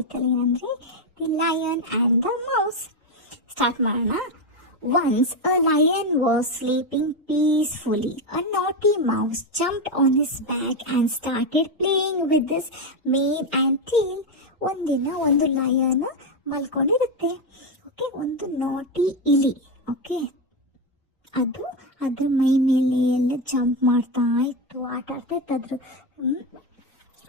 Title ಏನಂದರೆ the lion and the mouse. Start ಮಾಡೋಣ. Once a lion was sleeping peacefully. A naughty mouse jumped on his back and started playing with his mane and tail. ಒಂದಿನ ಒಂದು lion ಮಲ್ಕೊಂಡಿರುತ್ತೆ. Okay, ಒಂದು ನಾಟಿ ಇಲಿ, okay, ಅದು ಅದ್ರ ಮೈ ಮೇಲೆ ಎಲ್ಲ ಜಂಪ್ ಮಾಡ್ತಾ ಇತ್ತು, ಆಟ ಆಡ್ತಾ ಇತ್ತು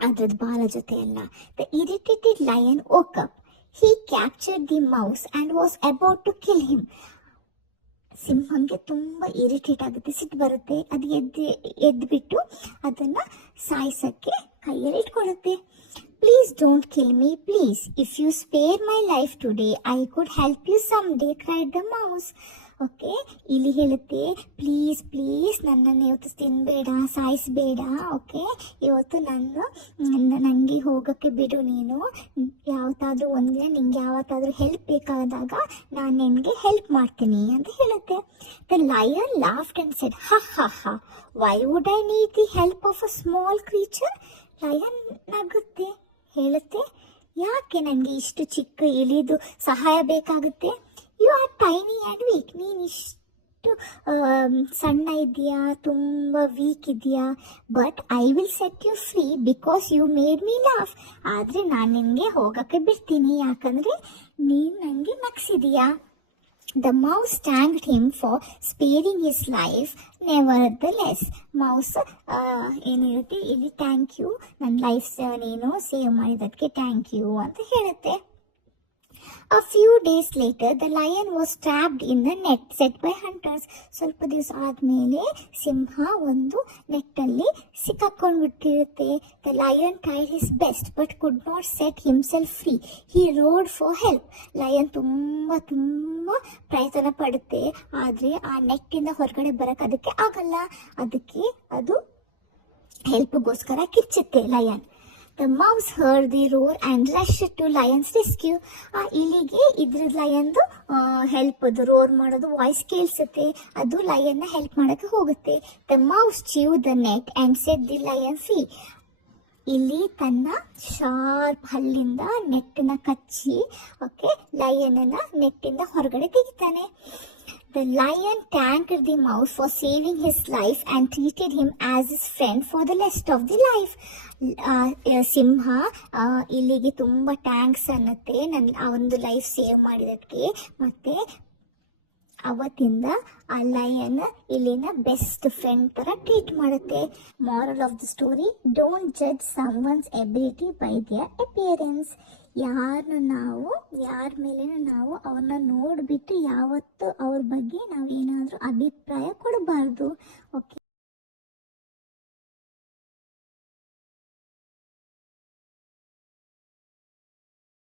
ಅದ್ರದ್ದು ಬಾಲ ಜೊತೆ ಎಲ್ಲ. The irritated lion woke up. He captured the mouse and was about to kill him. ಸಿಂಹಂಗೆ ತುಂಬ ಇರಿಟೇಟ್ ಆಗುತ್ತೆ, ಸಿಟ್ಟು ಬರುತ್ತೆ. ಅದು ಎದ್ಬಿಟ್ಟು ಅದನ್ನು ಸಾಯಿಸೋಕ್ಕೆ ಕೈಯಲ್ಲಿ ಇಟ್ಕೊಳ್ಳುತ್ತೆ. Please don't kill me please. If you spare my life today I could help you some day cried the mouse. Okay, ಇಲ್ಲಿ ಹೇಳುತ್ತೆ, ಪ್ಲೀಸ್ ಪ್ಲೀಸ್ ನನ್ನನ್ನು ಇವತ್ತು ತಿನ್ನಬೇಡ, ಸಾಯಿಸಬೇಡ. ಓಕೆ, ಇವತ್ತು ನನಗೆ ಹೋಗೋಕ್ಕೆ ಬಿಡು, ನೀನು ಯಾವತ್ತಾದರೂ ಒಂದಿನ ನಿಂಗೆ ಯಾವತ್ತಾದರೂ ಹೆಲ್ಪ್ ಬೇಕಾದಾಗ ನಾನು ನಿನಗೆ ಹೆಲ್ಪ್ ಮಾಡ್ತೀನಿ ಅಂತ ಹೇಳುತ್ತೆ. The lion laughed and said, ha ha ha, why would I need the help of a small creature. Lion ನಗುತ್ತೆ, ಹೇಳುತ್ತೆ, ಯಾಕೆ ನನಗೆ ಇಷ್ಟು ಚಿಕ್ಕ ಇಲಿದು ಸಹಾಯ ಬೇಕಾಗುತ್ತೆ? You are tiny and weak. ನೀನು ಇಷ್ಟು ಸಣ್ಣ ಇದೆಯಾ, ತುಂಬ ವೀಕ್ ಇದೆಯಾ. But I will set you free because you made me laugh. ಆದರೆ ನಾನು ನಿನಗೆ ಹೋಗೋಕ್ಕೆ ಬಿಡ್ತೀನಿ, ಯಾಕಂದರೆ ನೀನು ನನಗೆ ನಗ್ಸಿದೀಯಾ. The mouse thanked him for sparing his life. Nevertheless, mouse ಏನಿರುತ್ತೆ ಇಲ್ಲಿ, ಥ್ಯಾಂಕ್ ಯು, ನನ್ನ ಲೈಫ್ ನೀನು ಸೇವ್ ಮಾಡಿದ್ದಕ್ಕೆ ಥ್ಯಾಂಕ್ ಯು ಅಂತ ಹೇಳುತ್ತೆ. A few days later, the lion was trapped in the net set by hunters. ಸ್ವಲ್ಪ ದಿವಸ ಆದಮೇಲೆ ಸಿಂಹ ಒಂದು ನೆಟ್ಟಲ್ಲಿ ಸಿಕ್ಕಾಕೊಂಡ್ಬಿಟ್ಟಿರುತ್ತೆ. The lion tried his best but could not set himself free. He roared for help. Lion ತುಂಬ ಪ್ರಯತ್ನ ಪಡುತ್ತೆ, ಆದರೆ ಆ ನೆಟ್ಟಿಂದ ಹೊರಗಡೆ ಬರೋಕ್ಕೆ ಅದಕ್ಕೆ ಆಗಲ್ಲ. ಅದಕ್ಕೆ ಅದು ಹೆಲ್ಪ್ಗೋಸ್ಕರ ಕಿರ್ಚುತ್ತೆ lion. The mouse heard the roar and rushed to lion's rescue. ಆ ಇಲಿಗೆ ಇದ್ರ ಲಯನ್ದು ಹೆಲ್ಪದು ರೋರ್ ಮಾಡೋದು ವಾಯ್ಸ್ ಕೇಳಿಸುತ್ತೆ. ಅದು ಲಯನ್ನ ಹೆಲ್ಪ್ ಮಾಡೋಕ್ಕೆ ಹೋಗುತ್ತೆ. The mouse chewed the net and set the lion free. ಇಲ್ಲಿ ತನ್ನ ಶಾರ್ಪ್ ಹಲ್ಲಿಂದ ನೆಟ್ಟನ್ನ ಕಚ್ಚಿ, ಓಕೆ, ಲಯನನ್ನ ನೆಟ್ಟಿಂದ ಹೊರಗಡೆ ತೆಗಿತಾನೆ. The lion thanked the mouse for saving his life and treated him as his friend for the rest of the life. ಸಿಂಹ ಇಲ್ಲಿಗೆ ತುಂಬ thanks ಅನ್ನತ್ತೆ, ನನ್ನ ಒಂದು life save ಮಾಡಿದಕ್ಕೆ. ಮತ್ತು ಅವತ್ತಿಂದ ಆ ಲಯನ್ ಇಲ್ಲಿನ ಬೆಸ್ಟ್ ಫ್ರೆಂಡ್ ಥರ ಟ್ರೀಟ್ ಮಾಡುತ್ತೆ. Moral of the story, don't judge someone's ability by their appearance. ಯಾರ ಮೇಲೇನೂ ನಾವು ಅವ್ರನ್ನ ನೋಡಿಬಿಟ್ಟು ಯಾವತ್ತು ಅವ್ರ ಬಗ್ಗೆ ನಾವೇನಾದರೂ ಅಭಿಪ್ರಾಯ ಕೊಡಬಾರ್ದು.